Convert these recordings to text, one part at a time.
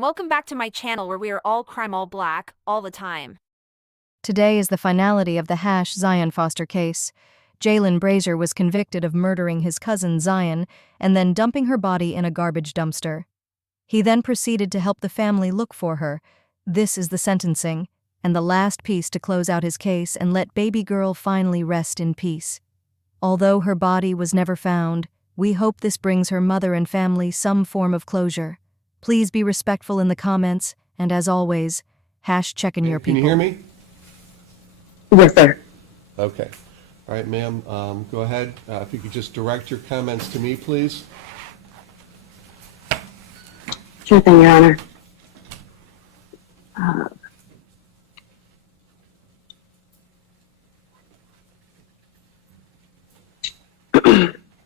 and welcome back to my channel where we are all crime all black, all the time. Today is the finality of the Zion Foster case. Jaylin Brazier was convicted of murdering his cousin Zion and then dumping her body in a garbage dumpster. He then proceeded to help the family look for her. This is the sentencing, and the last piece to close out his case and let baby girl finally rest in peace. Although her body was never found, we hope this brings her mother and family some form of closure. Please be respectful in the comments, and as always, checking your people. Can you hear me? Yes, sir. Okay. All right, ma'am, go ahead. If you could just direct your comments to me, please. Sure thing, Your Honor.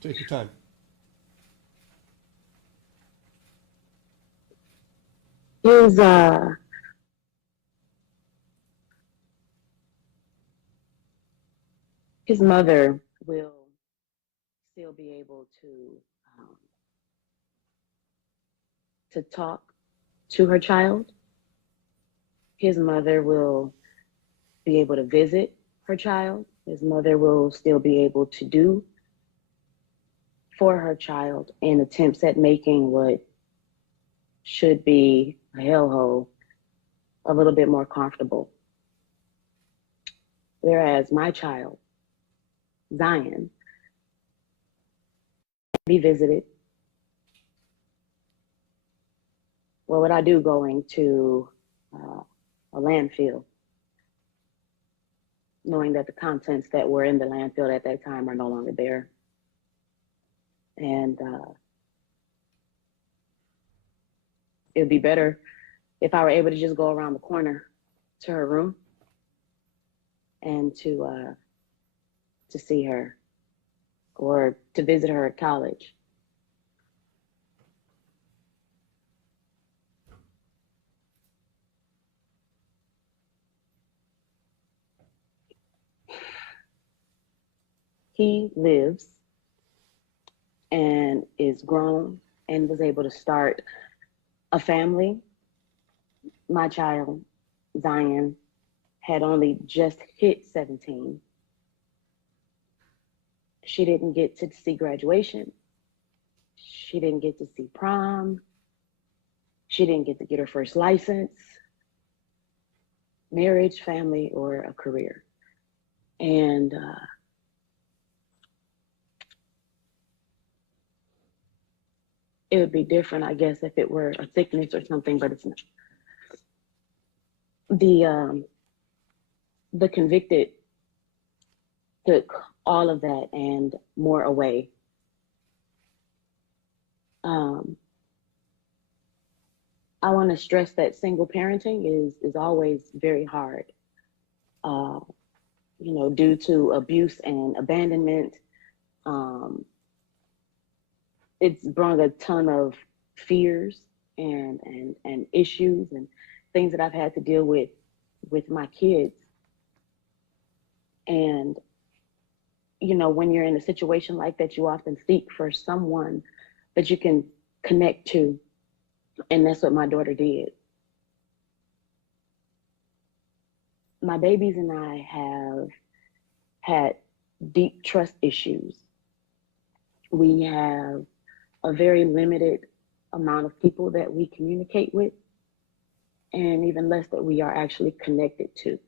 Take your time. His mother will still be able to talk to her child. His mother will be able to visit her child. His mother will still be able to do for her child in attempts at making what should be a hellhole a little bit more comfortable. Whereas my child, Zion, be visited. What would I do going to a landfill, knowing that the contents that were in the landfill at that time are no longer there? And it would be better if I were able to just go around the corner to her room and to see her or to visit her at college. He lives and is grown and was able to start a family. My child, Zion, had only just hit 17. She didn't get to see graduation. She didn't get to see prom. She didn't get to get her first license, marriage, family, or a career. And it would be different, I guess, if it were a sickness or something, but it's not. The convicted took all of that and more away. I want to stress that single parenting is always very hard, due to abuse and abandonment. It's brought a ton of fears and issues and things that I've had to deal with my kids. And, when you're in a situation like that, you often seek for someone that you can connect to. And that's what my daughter did. My babies and I have had deep trust issues. We have a very limited amount of people that we communicate with, and even less that we are actually connected to.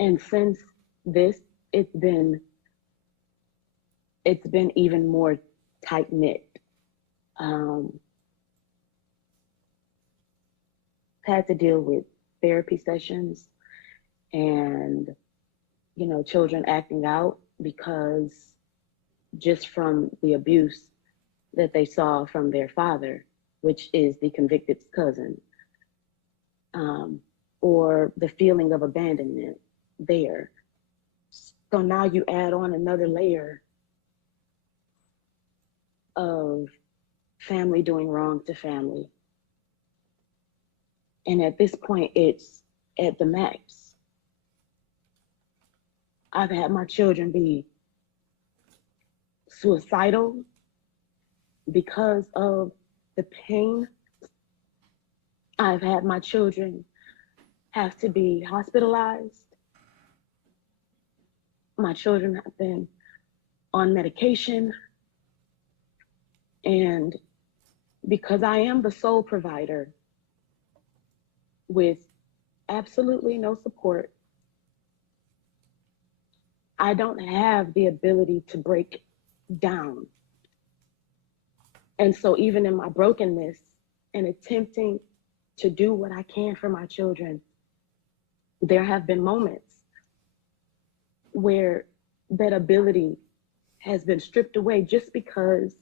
And since this, it's been even more tight-knit. Had to deal with therapy sessions and, children acting out because just from the abuse that they saw from their father, which is the convicted's cousin, or the feeling of abandonment there. So now you add on another layer of family doing wrong to family. And at this point, it's at the max. I've had my children be suicidal Because of the pain, I've had my children have to be hospitalized. My children have been on medication. And because I am the sole provider with absolutely no support, I don't have the ability to break down. And so even in my brokenness and attempting to do what I can for my children, there have been moments where that ability has been stripped away just because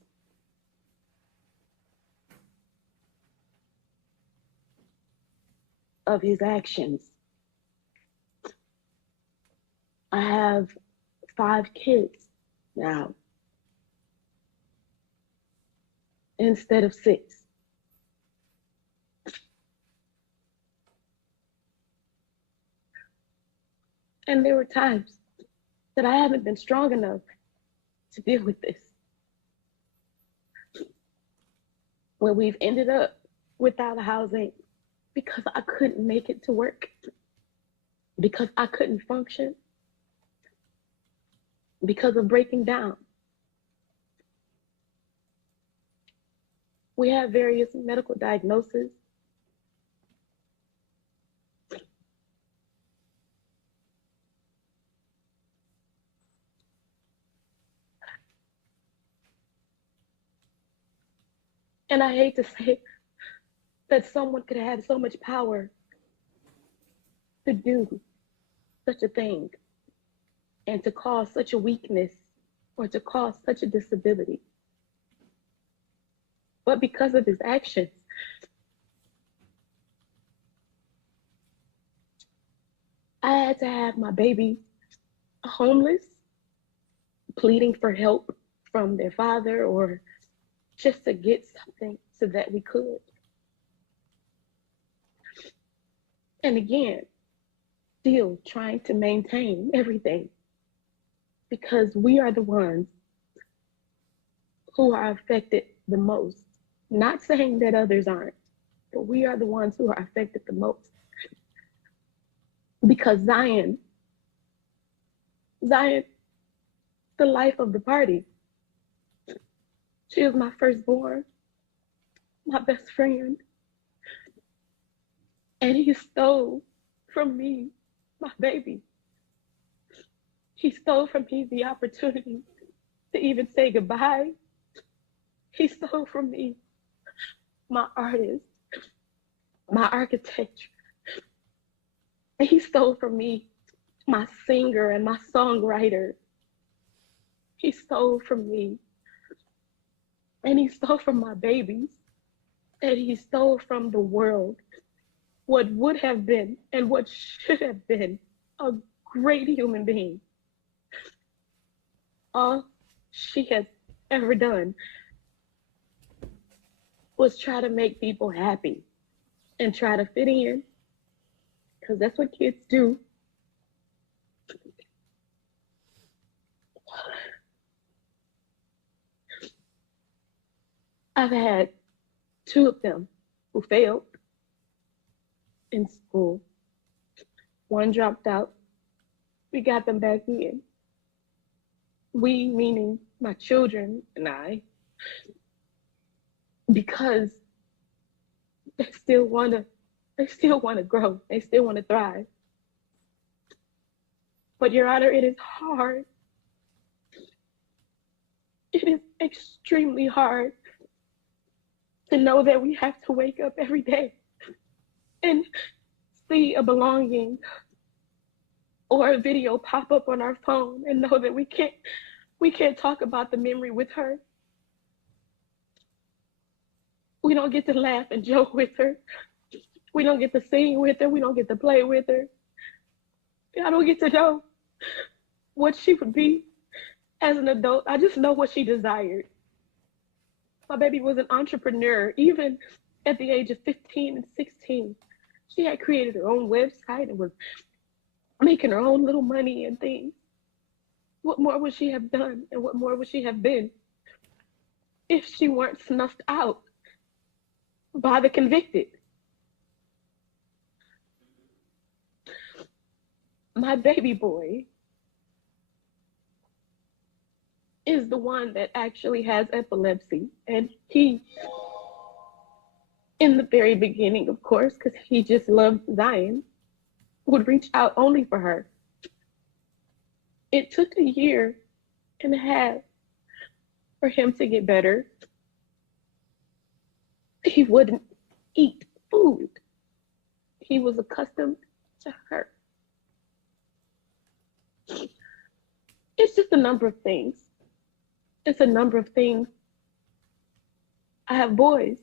of his actions. I have 5 kids now instead of 6. And there were times that I haven't been strong enough to deal with this, where we've ended up without housing because I couldn't make it to work, because I couldn't function, because of breaking down. We have various medical diagnoses. And I hate to say that someone could have so much power to do such a thing and to cause such a weakness or to cause such a disability. But because of his actions, I had to have my baby homeless, pleading for help from their father or just to get something so that we could. And again, still trying to maintain everything because we are the ones who are affected the most. Not saying that others aren't, but we are the ones who are affected the most. Because Zion, the life of the party. She was my firstborn, my best friend. And he stole from me, my baby. He stole from me the opportunity to even say goodbye. He stole from me my artist, my architecture. And he stole from me my singer and my songwriter. He stole from me. And he stole from my babies. And he stole from the world what would have been and what should have been a great human being. All she has ever done was try to make people happy and try to fit in, because that's what kids do. I've had 2 of them who failed in school. 1 dropped out. We got them back in. We, meaning my children and I, because they still want to grow. They still want to thrive. But Your Honor, it is hard. It is extremely hard to know that we have to wake up every day and see a belonging or a video pop up on our phone and know that we can't talk about the memory with her. We don't get to laugh and joke with her. We don't get to sing with her. We don't get to play with her. I don't get to know what she would be as an adult. I just know what she desired. My baby was an entrepreneur. Even at the age of 15 and 16, she had created her own website and was making her own little money and things. What more would she have done and what more would she have been? if she weren't snuffed out by the convicted. My baby boy is the one that actually has epilepsy. And he, in the very beginning, of course, because he just loved Zion, would reach out only for her. It took a year and a half for him to get better. He wouldn't eat food. He was accustomed to her. It's just a number of things. It's a number of things. I have boys,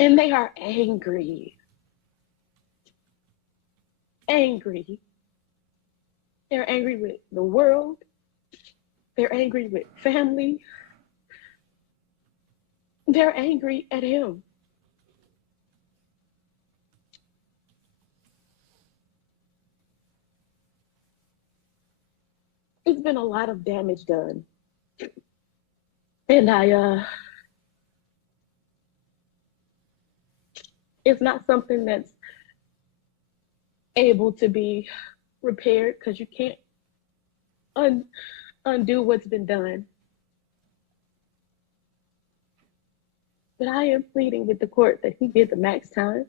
and they are angry. Angry. They're angry with the world. They're angry with family. They're angry at him. It's been a lot of damage done. And it's not something that's able to be repaired because you can't undo what's been done. But I am pleading with the court that he get the max time.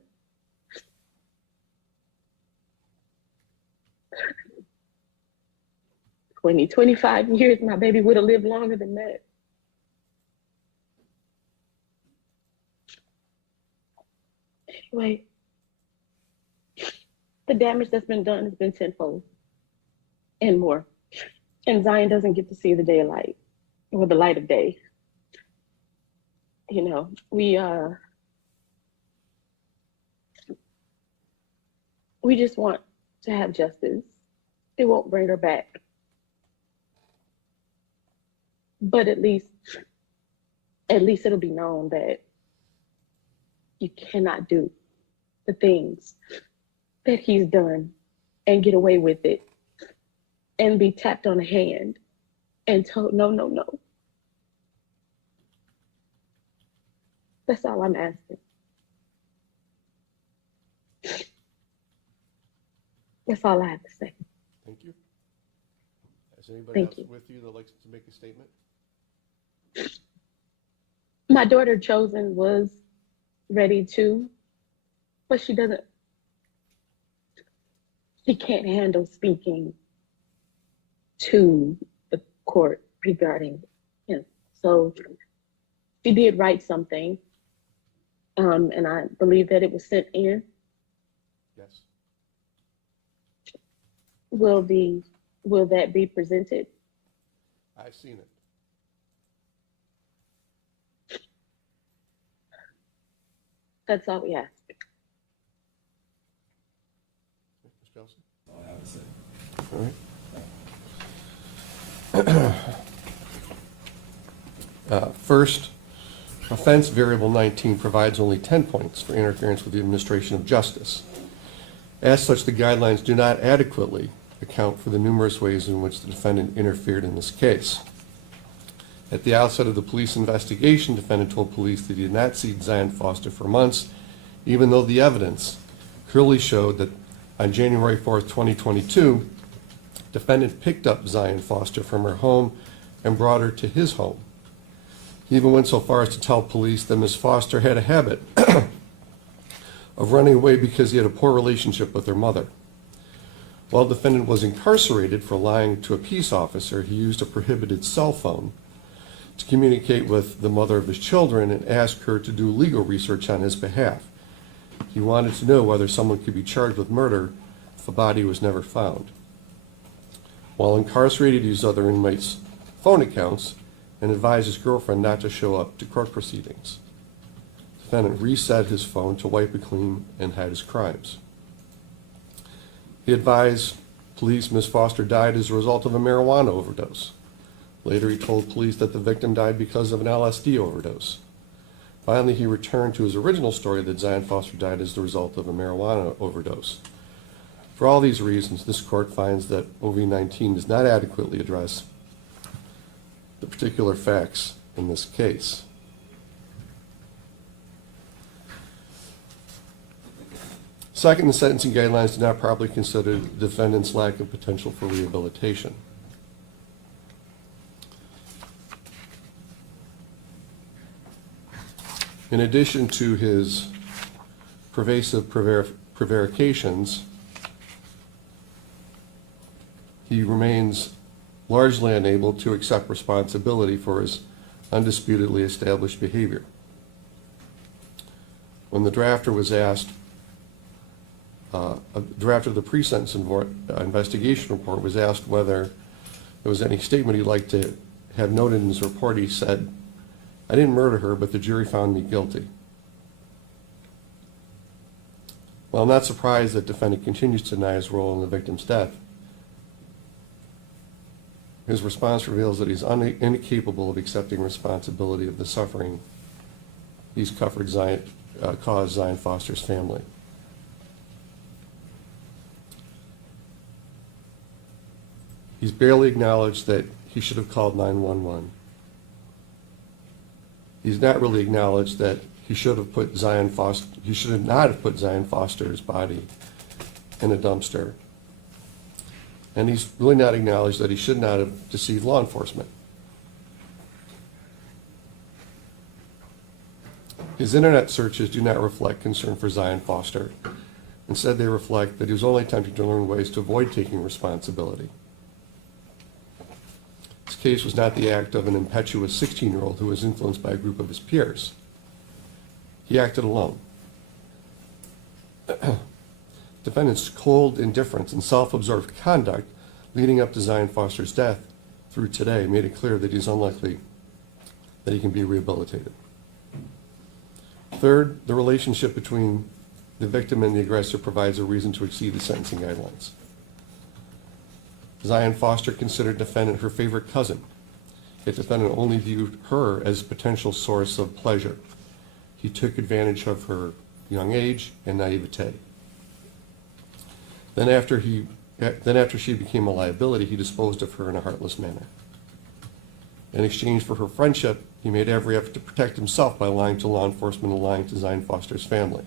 25 years, my baby would have lived longer than that. Anyway, the damage that's been done has been tenfold and more. And Zion doesn't get to see the daylight or the light of day. You know, we just want to have justice. It won't bring her back. But at least it'll be known that you cannot do the things that he's done and get away with it and be tapped on the hand and told, no, no, no. That's all I'm asking. That's all I have to say. Thank you. Is anybody Thank else you. with you that likes to make a statement? My daughter Chosen was ready to, but she can't handle speaking to the court regarding him. So she did write something, and I believe that it was sent in. Yes. Will that be presented? I've seen it. That's all we ask. Ms. Kelsey? All I have to say. All right. First, offense variable 19 provides only 10 points for interference with the administration of justice. As such, the guidelines do not adequately account for the numerous ways in which the defendant interfered in this case. At the outset of the police investigation, defendant told police that he did not see Zion Foster for months, even though the evidence clearly showed that on January 4th, 2022, defendant picked up Zion Foster from her home and brought her to his home. He even went so far as to tell police that Ms. Foster had a habit of running away because he had a poor relationship with her mother. While the defendant was incarcerated for lying to a peace officer, he used a prohibited cell phone to communicate with the mother of his children and ask her to do legal research on his behalf. He wanted to know whether someone could be charged with murder if a body was never found. While incarcerated, he used other inmates' phone accounts and advised his girlfriend not to show up to court proceedings. The defendant reset his phone to wipe it clean and hide his crimes. He advised police Ms. Foster died as a result of a marijuana overdose. Later, he told police that the victim died because of an LSD overdose. Finally, he returned to his original story that Zion Foster died as the result of a marijuana overdose. For all these reasons, this court finds that OV-19 does not adequately address the particular facts in this case. Second, the sentencing guidelines do not properly consider the defendant's lack of potential for rehabilitation. In addition to his pervasive prevarications, he remains largely unable to accept responsibility for his undisputedly established behavior. When the drafter was asked, a drafter of the pre-sentence investigation report was asked whether there was any statement he'd like to have noted in his report, he said, "I didn't murder her, but the jury found me guilty." While I'm not surprised that the defendant continues to deny his role in the victim's death, his response reveals that he's incapable of accepting responsibility of the suffering he's caused Zion Foster's family. He's barely acknowledged that he should have called 911. He's not really acknowledged that he should not have put Zion Foster's body in a dumpster. And he's really not acknowledged that he should not have deceived law enforcement. His internet searches do not reflect concern for Zion Foster. Instead, they reflect that he was only attempting to learn ways to avoid taking responsibility. This case was not the act of an impetuous 16-year-old who was influenced by a group of his peers. He acted alone. Defendant's cold indifference and self-absorbed conduct leading up to Zion Foster's death through today made it clear that he's unlikely that he can be rehabilitated. Third, the relationship between the victim and the aggressor provides a reason to exceed the sentencing guidelines. Zion Foster considered defendant her favorite cousin, yet defendant only viewed her as a potential source of pleasure. He took advantage of her young age and naivete. Then after she became a liability, he disposed of her in a heartless manner. In exchange for her friendship, he made every effort to protect himself by lying to law enforcement and lying to Zion Foster's family.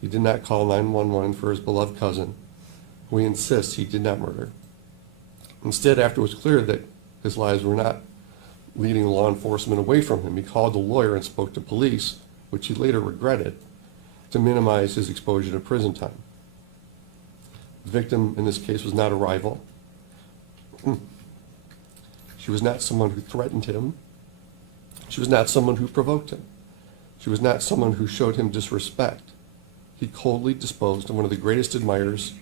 He did not call 911 for his beloved cousin, who he insists he did not murder. Instead, after it was clear that his lies were not leading law enforcement away from him, he called a lawyer and spoke to police, which he later regretted, to minimize his exposure to prison time. The victim in this case was not a rival. She was not someone who threatened him. She was not someone who provoked him. She was not someone who showed him disrespect. He coldly disposed of one of the greatest admirers.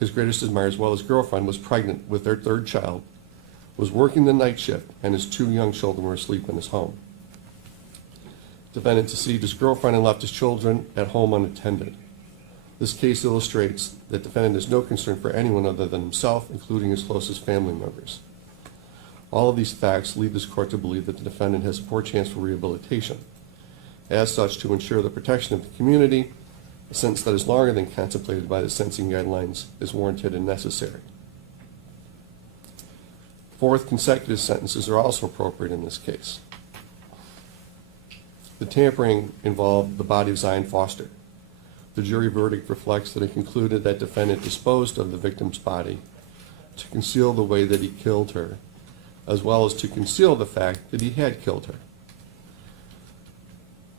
His greatest admirers, while his girlfriend was pregnant with their third child, was working the night shift, and his two young children were asleep in his home. Defendant deceived his girlfriend and left his children at home unattended. This case illustrates that defendant has no concern for anyone other than himself, including his closest family members. All of these facts lead this court to believe that the defendant has a poor chance for rehabilitation. As such, to ensure the protection of the community, a sentence that is longer than contemplated by the sentencing guidelines is warranted and necessary. Fourth, consecutive sentences are also appropriate in this case. The tampering involved the body of Zion Foster. The jury verdict reflects that it concluded that defendant disposed of the victim's body to conceal the way that he killed her, as well as to conceal the fact that he had killed her.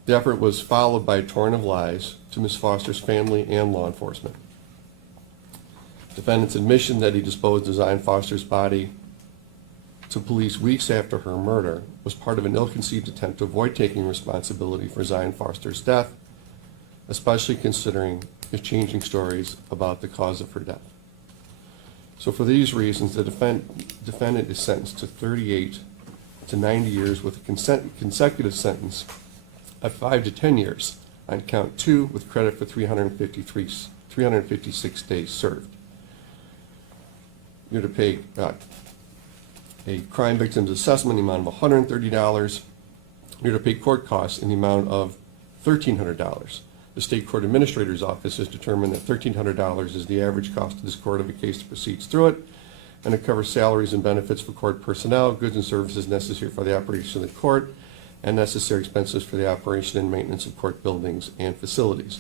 The effort was followed by a torrent of lies to Ms. Foster's family and law enforcement. Defendant's admission that he disposed of Zion Foster's body to police weeks after her murder was part of an ill-conceived attempt to avoid taking responsibility for Zion Foster's death, especially considering his changing stories about the cause of her death. So for these reasons, the defendant is sentenced to 38 to 90 years with a consecutive sentence of 5 to 10 years on count 2 with credit for 356 days served. You're to pay a crime victim's assessment in the amount of $130. You're to pay court costs in the amount of $1,300. The State Court Administrator's Office has determined that $1,300 is the average cost of this court if a case proceeds through it, and to cover salaries and benefits for court personnel, goods and services necessary for the operation of the court, and necessary expenses for the operation and maintenance of court buildings and facilities.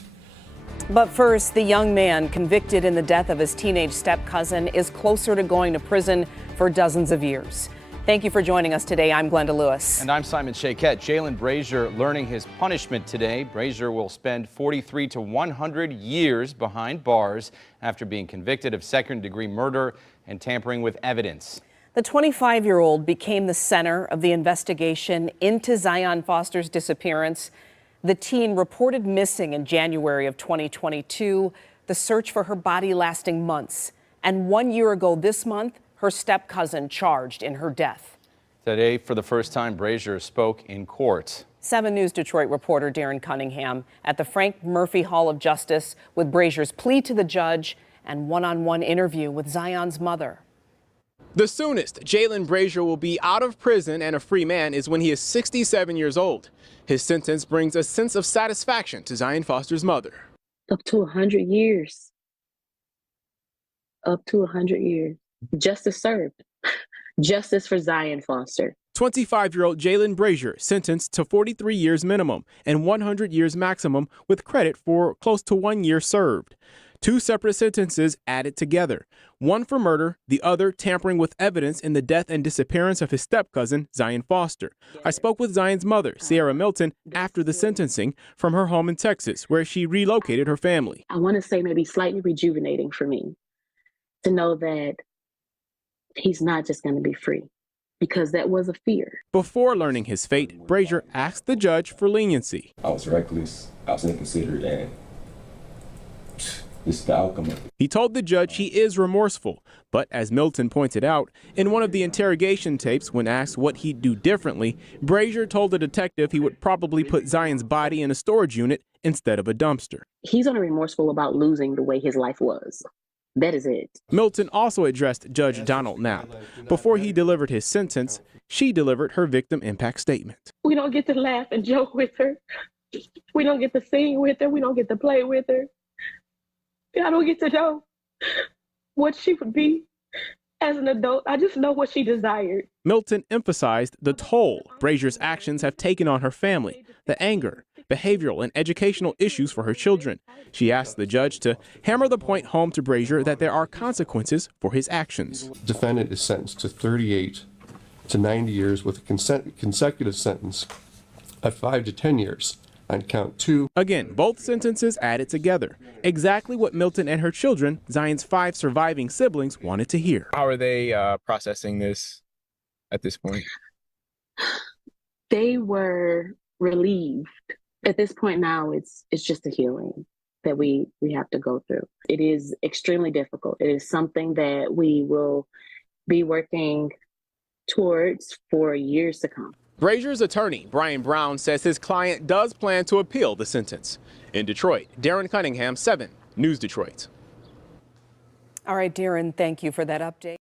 But first, the young man convicted in the death of his teenage step-cousin is closer to going to prison for dozens of years. Thank you for joining us today. I'm Glenda Lewis. And I'm Simon Shaquette. Jaylin Brazier learning his punishment today. Brazier will spend 43 to 100 years behind bars after being convicted of second-degree murder and tampering with evidence. The 25-year-old became the center of the investigation into Zion Foster's disappearance. The teen reported missing in January of 2022, the search for her body lasting months. And 1 year ago this month, her step-cousin charged in her death. Today, for the first time, Brazier spoke in court. 7 News Detroit reporter Darren Cunningham at the Frank Murphy Hall of Justice with Brazier's plea to the judge and one-on-one interview with Zion's mother. The soonest Jaylin Brazier will be out of prison and a free man is when he is 67 years old. His sentence brings a sense of satisfaction to Zion Foster's mother. Up to 100 years. Up to 100 years. Justice served. Justice for Zion Foster. 25-year-old Jaylin Brazier sentenced to 43 years minimum and 100 years maximum with credit for close to 1 year served. 2 separate sentences added together, one for murder, the other tampering with evidence in the death and disappearance of his step-cousin, Zion Foster. I spoke with Zion's mother, Sierra Milton, after the sentencing from her home in Texas, where she relocated her family. I want to say maybe slightly rejuvenating for me to know that he's not just going to be free, because that was a fear. Before learning his fate, Brazier asked the judge for leniency. I was reckless, I was inconsiderate, and this is the outcome of it. He told the judge he is remorseful, but as Milton pointed out, in one of the interrogation tapes when asked what he'd do differently, Brazier told the detective he would probably put Zion's body in a storage unit instead of a dumpster. He's only remorseful about losing the way his life was. That is it. Milton also addressed Judge Donald Knapp. Before he delivered his sentence, she delivered her victim impact statement. We don't get to laugh and joke with her. We don't get to sing with her. We don't get to play with her. I don't get to know what she would be as an adult. I just know what she desired. Milton emphasized the toll Brazier's actions have taken on her family, the anger, behavioral, and educational issues for her children. She asked the judge to hammer the point home to Brazier that there are consequences for his actions. Defendant is sentenced to 38 to 90 years with a consecutive sentence of 5 to 10 years on count 2. Again, both sentences added together. Exactly what Milton and her children, Zion's 5 surviving siblings, wanted to hear. How are they processing this at this point? They were relieved. At this point now, it's just a healing that we have to go through. It is extremely difficult. It is something that we will be working towards for years to come. Brazier's attorney, Brian Brown, says his client does plan to appeal the sentence. In Detroit, Darren Cunningham, 7 News Detroit. All right, Darren, thank you for that update.